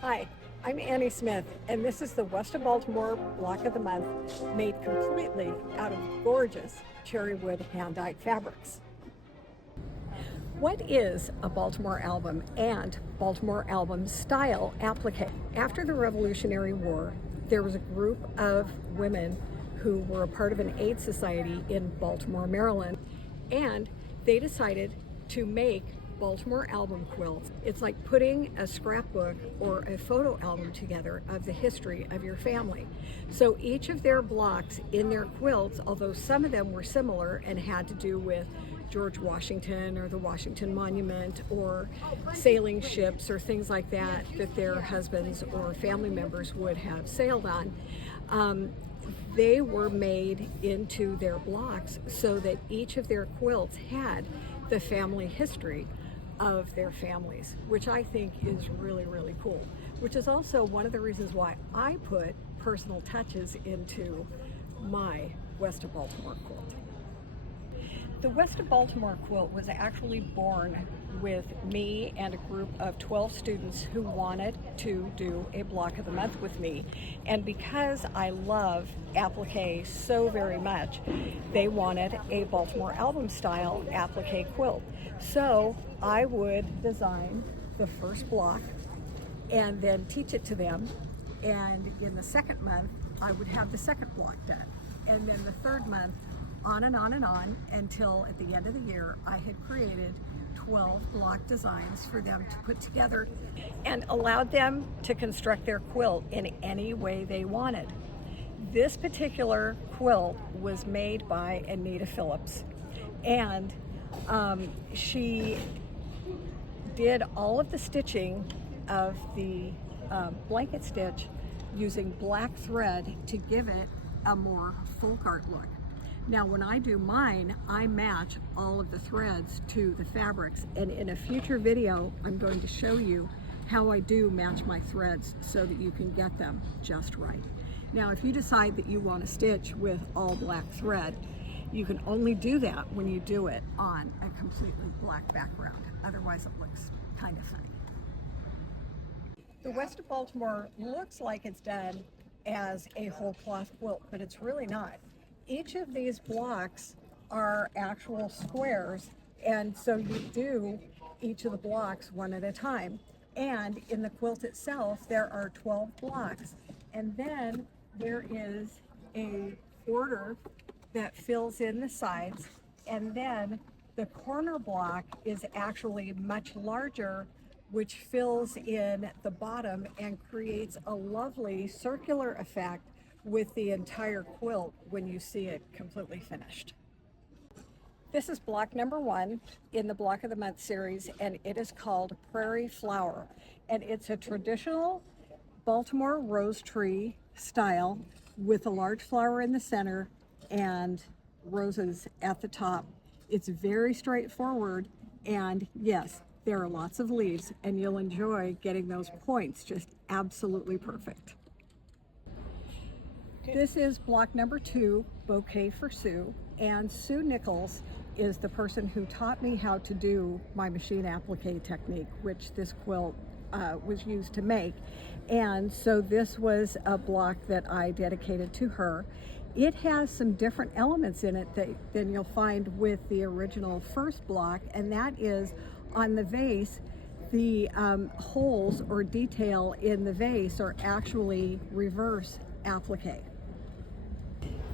Hi, I'm Annie Smith, and this is the West of Baltimore Block of the Month, made completely out of gorgeous cherrywood hand-dyed fabrics. What is a Baltimore album and Baltimore album style applique? After the Revolutionary War, there was a group of women who were a part of an aid society in Baltimore, Maryland, and they decided to make Baltimore album quilts. It's like putting a scrapbook or a photo album together of the history of your family. So each of their blocks in their quilts, although some of them were similar and had to do with George Washington or the Washington Monument or sailing ships or things like that that their husbands or family members would have sailed on, they were made into their blocks so that each of their quilts had the family history of their families, which I think is really, really cool, which is also one of the reasons why I put personal touches into my West of Baltimore quilt. The West of Baltimore quilt was actually born with me and a group of 12 students who wanted to do a block of the month with me. And because I love applique so very much, they wanted a Baltimore album style applique quilt. So I would design the first block and then teach it to them. And in the second month, I would have the second block done. And then the third month, on and on and on, until at the end of the year, I had created 12 block designs for them to put together and allowed them to construct their quilt in any way they wanted. This particular quilt was made by Anita Phillips, and she did all of the stitching of the blanket stitch using black thread to give it a more folk art look. Now, when I do mine, I match all of the threads to the fabrics, and in a future video, I'm going to show you how I do match my threads so that you can get them just right. Now, if you decide that you want to stitch with all black thread, you can only do that when you do it on a completely black background. Otherwise, it looks kind of funny. The West of Baltimore looks like it's done as a whole cloth quilt, but it's really not. Each of these blocks are actual squares, and so you do each of the blocks one at a time. And in the quilt itself, there are 12 blocks, and then there is a border that fills in the sides, and then the corner block is actually much larger, which fills in the bottom and creates a lovely circular effect with the entire quilt when you see it completely finished. This is block number 1 in the Block of the Month series, and it is called Prairie Flower. And it's a traditional Baltimore rose tree style with a large flower in the center and roses at the top. It's very straightforward, and yes, there are lots of leaves, and you'll enjoy getting those points just absolutely perfect. This is block number 2, Bouquet for Sue, and Sue Nichols is the person who taught me how to do my machine applique technique, which this quilt was used to make. And so this was a block that I dedicated to her. It has some different elements in it than you'll find with the original first block, and that is on the vase, the holes or detail in the vase are actually reverse applique.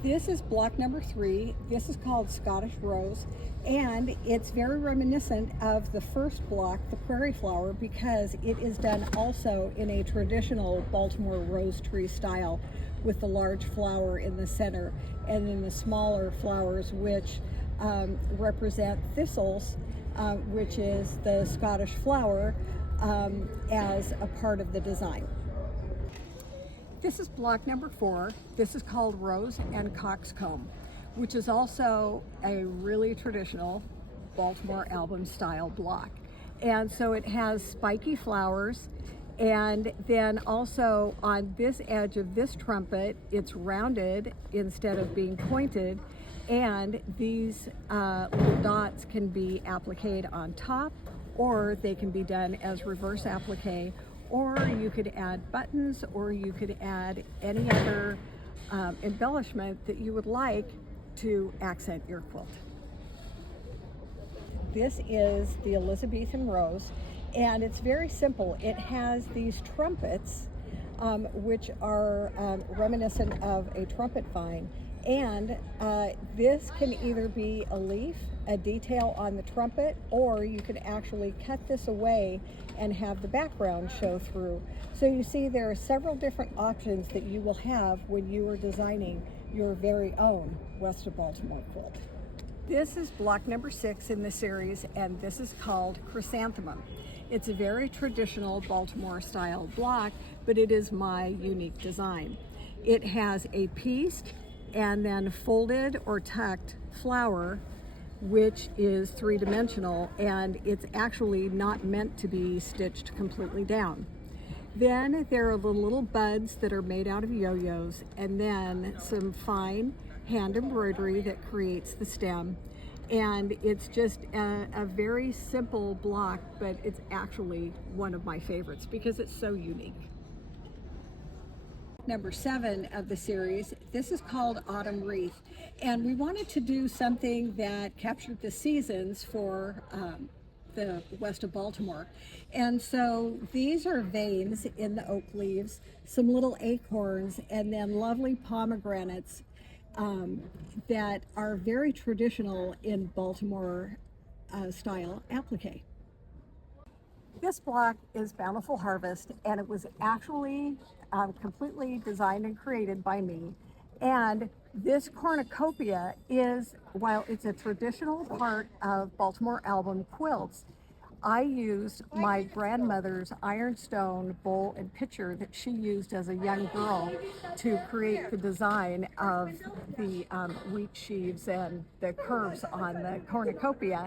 This is block number 3. This is called Scottish Rose, and it's very reminiscent of the first block, the Prairie Flower, because it is done also in a traditional Baltimore rose tree style with the large flower in the center, and then the smaller flowers which represent thistles, which is the Scottish flower, as a part of the design. This is block number 4. This is called Rose and Coxcomb, which is also a really traditional Baltimore album style block. And so it has spiky flowers, and then also on this edge of this trumpet, it's rounded instead of being pointed, And these little dots can be appliqued on top, or they can be done as reverse applique, or you could add buttons, or you could add any other embellishment that you would like to accent your quilt. This is the Elizabethan rose, and it's very simple. It has these trumpets, which are reminiscent of a trumpet vine. And this can either be a leaf, a detail on the trumpet, or you could actually cut this away and have the background show through. So you see there are several different options that you will have when you are designing your very own West of Baltimore quilt. This is block number 6 in the series, and this is called Chrysanthemum. It's a very traditional Baltimore style block, but it is my unique design. It has a pieced and then folded or tucked flower, which is 3-dimensional, and it's actually not meant to be stitched completely down. Then there are the little buds that are made out of yo-yos, and then some fine hand embroidery that creates the stem. And it's just a very simple block, but it's actually one of my favorites because it's so unique. Number 7 of the series, this is called Autumn Wreath, and we wanted to do something that captured the seasons for the West of Baltimore. And so these are veins in the oak leaves, some little acorns, and then lovely pomegranates that are very traditional in Baltimore style applique. This block is Bountiful Harvest, and it was actually completely designed and created by me. And this cornucopia is, while it's a traditional part of Baltimore Album quilts, I used my grandmother's ironstone bowl and pitcher that she used as a young girl to create the design of the wheat sheaves and the curves on the cornucopia.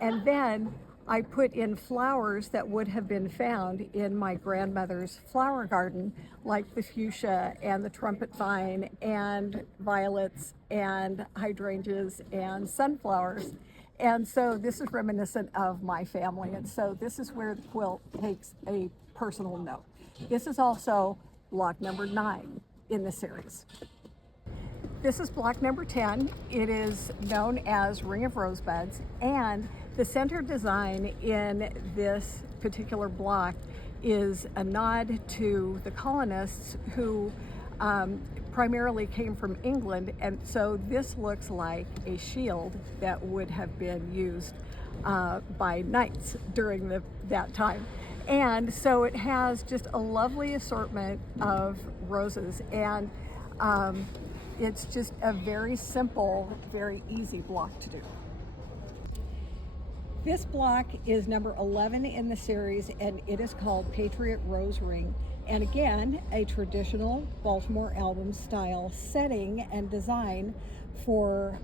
And then I put in flowers that would have been found in my grandmother's flower garden, like the fuchsia and the trumpet vine and violets and hydrangeas and sunflowers. And so this is reminiscent of my family. And so this is where the quilt takes a personal note. This is also block number 9 in the series. This is block number 10. It is known as Ring of Rosebuds, and the center design in this particular block is a nod to the colonists who primarily came from England, and so this looks like a shield that would have been used by knights during that time. And so it has just a lovely assortment of roses, and it's just a very simple, very easy block to do. This block is number 11 in the series, and it is called Patriot Rose Ring. And again, a traditional Baltimore Album style setting and design for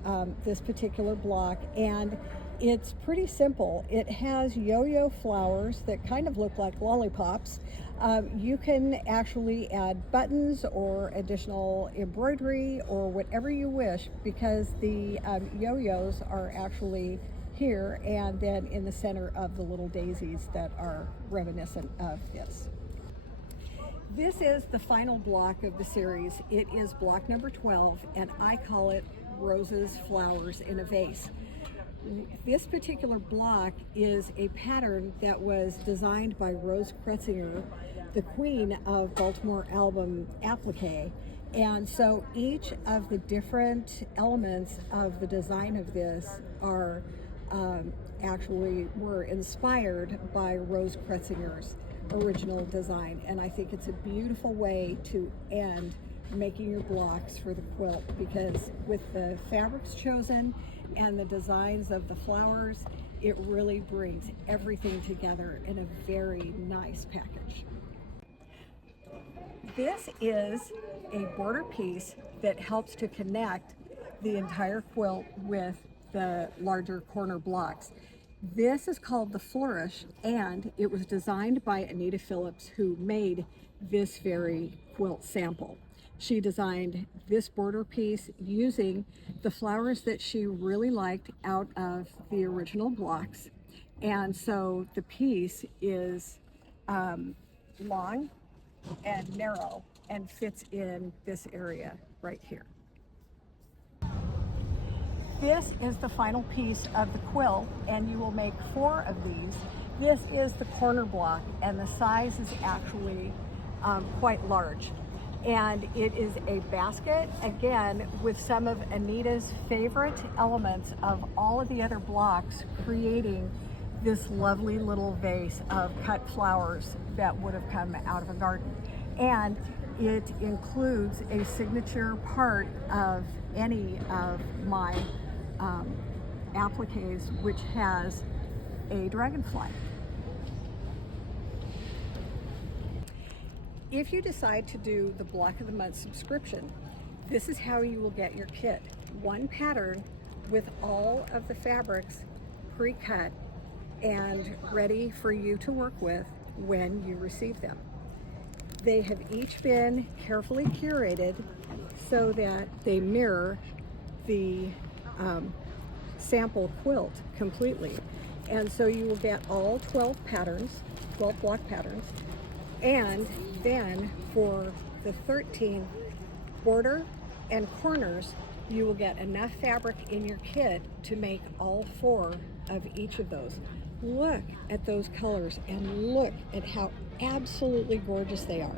this particular block. And it's pretty simple. It has yo-yo flowers that kind of look like lollipops. You can actually add buttons or additional embroidery or whatever you wish, because the yo-yos are actually here and then in the center of the little daisies that are reminiscent of this. This is the final block of the series. It is block number 12, and I call it Roses, Flowers in a Vase. This particular block is a pattern that was designed by Rose Kretzinger, the queen of Baltimore Album applique. And so each of the different elements of the design of this are actually were inspired by Rose Kretzinger's original design. And I think it's a beautiful way to end making your blocks for the quilt, because with the fabrics chosen and the designs of the flowers, it really brings everything together in a very nice package. This is a border piece that helps to connect the entire quilt with the larger corner blocks. This is called the Flourish, and it was designed by Anita Phillips, who made this very quilt sample. She designed this border piece using the flowers that she really liked out of the original blocks. And so the piece is long and narrow and fits in this area right here. This is the final piece of the quilt, and you will make 4 of these. This is the corner block, and the size is actually quite large. And it is a basket, again, with some of Anita's favorite elements of all of the other blocks, creating this lovely little vase of cut flowers that would have come out of a garden. And it includes a signature part of any of my appliques, which has a dragonfly. If you decide to do the Block of the Month subscription, this is how you will get your kit. 1 pattern with all of the fabrics pre-cut and ready for you to work with when you receive them. They have each been carefully curated so that they mirror the sample quilt completely. And so you will get all 12 patterns, 12 block patterns, and then for the 13 border and corners, you will get enough fabric in your kit to make all 4 of each of those. Look at those colors and look at how absolutely gorgeous they are.